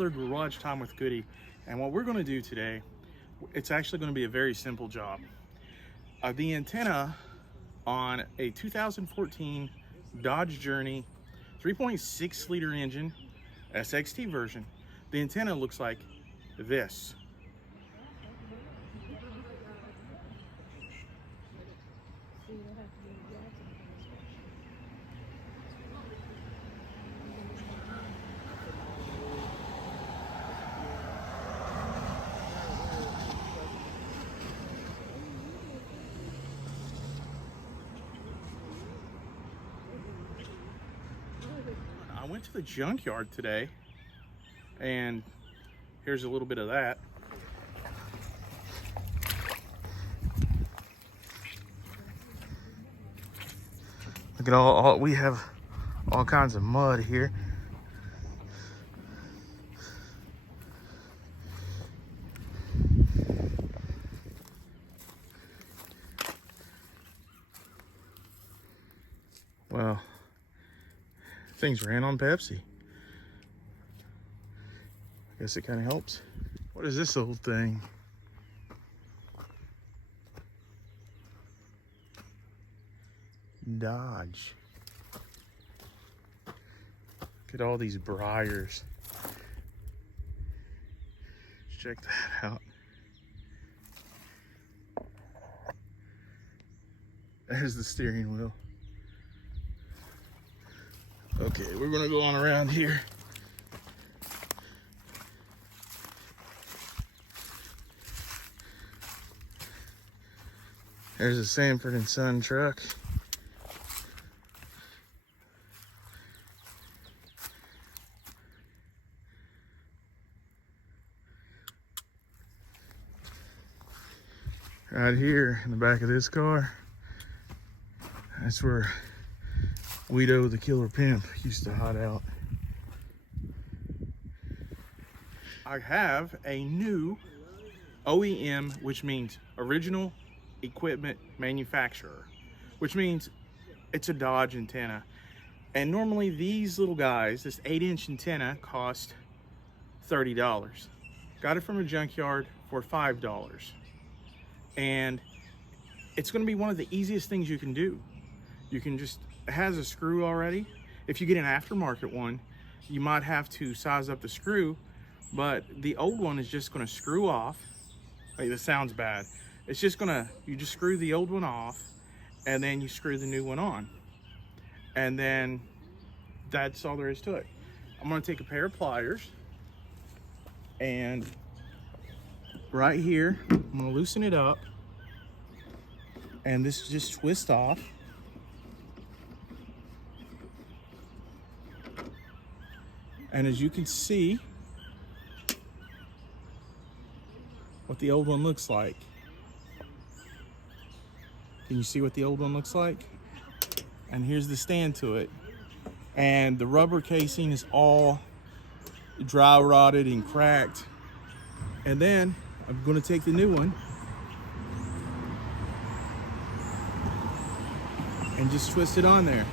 another garage time with Goody. And what we're going to do today, it's actually going to be a very simple job. The antenna on a 2014 Dodge Journey 3.6 liter engine SXT version, the antenna looks like this. I went to the junkyard today, and here's a little bit of that. Look at all we have all kinds of mud here. Well, things ran on Pepsi. I guess it kind of helps. What is this old thing? Dodge. Look at all these briars. Let's check that out. There's the steering wheel. Okay, we're gonna go on around here. There's a Sanford and Son truck. Right here in the back of this car, that's where Guido the Killer Pimp used to hide out. I have a new OEM, which means original equipment manufacturer, which means it's a Dodge antenna. And normally these little guys, this 8-inch antenna, cost $30. Got it from a junkyard for $5. And it's going to be one of the easiest things you can do. You can just, it has a screw already. If you get an aftermarket one, you might have to size up the screw, but the old one is just going to screw off. Like, this sounds bad. It's just gonna, you just screw the old one off and then you screw the new one on. And then that's all there is to it. I'm gonna take a pair of pliers and right here, I'm gonna loosen it up, and this just twists off. And as you can see, what the old one looks like. Can you see what the old one looks like? And here's the stand to it. And the rubber casing is all dry rotted and cracked. And then I'm gonna take the new one and just twist it on there.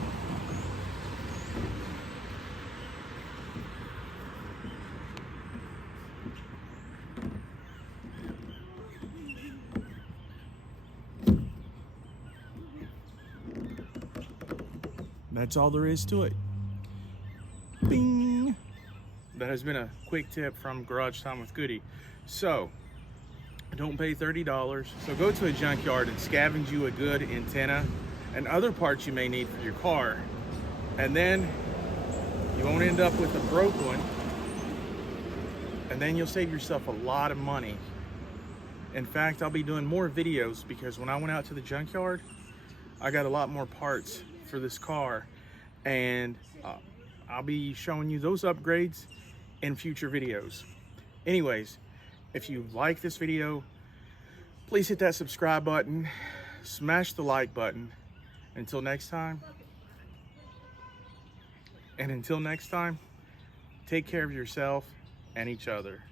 That's all there is to it. Bing! That has been a quick tip from Garage Time with Goody. So, don't pay $30. So go to a junkyard and scavenge you a good antenna and other parts you may need for your car. And then you won't end up with a broke one. And then you'll save yourself a lot of money. In fact, I'll be doing more videos because when I went out to the junkyard, I got a lot more parts for this car, and I'll be showing you those upgrades in future videos. Anyways, if you like this video, please hit that subscribe button, smash the like button. Until next time, take care of yourself and each other.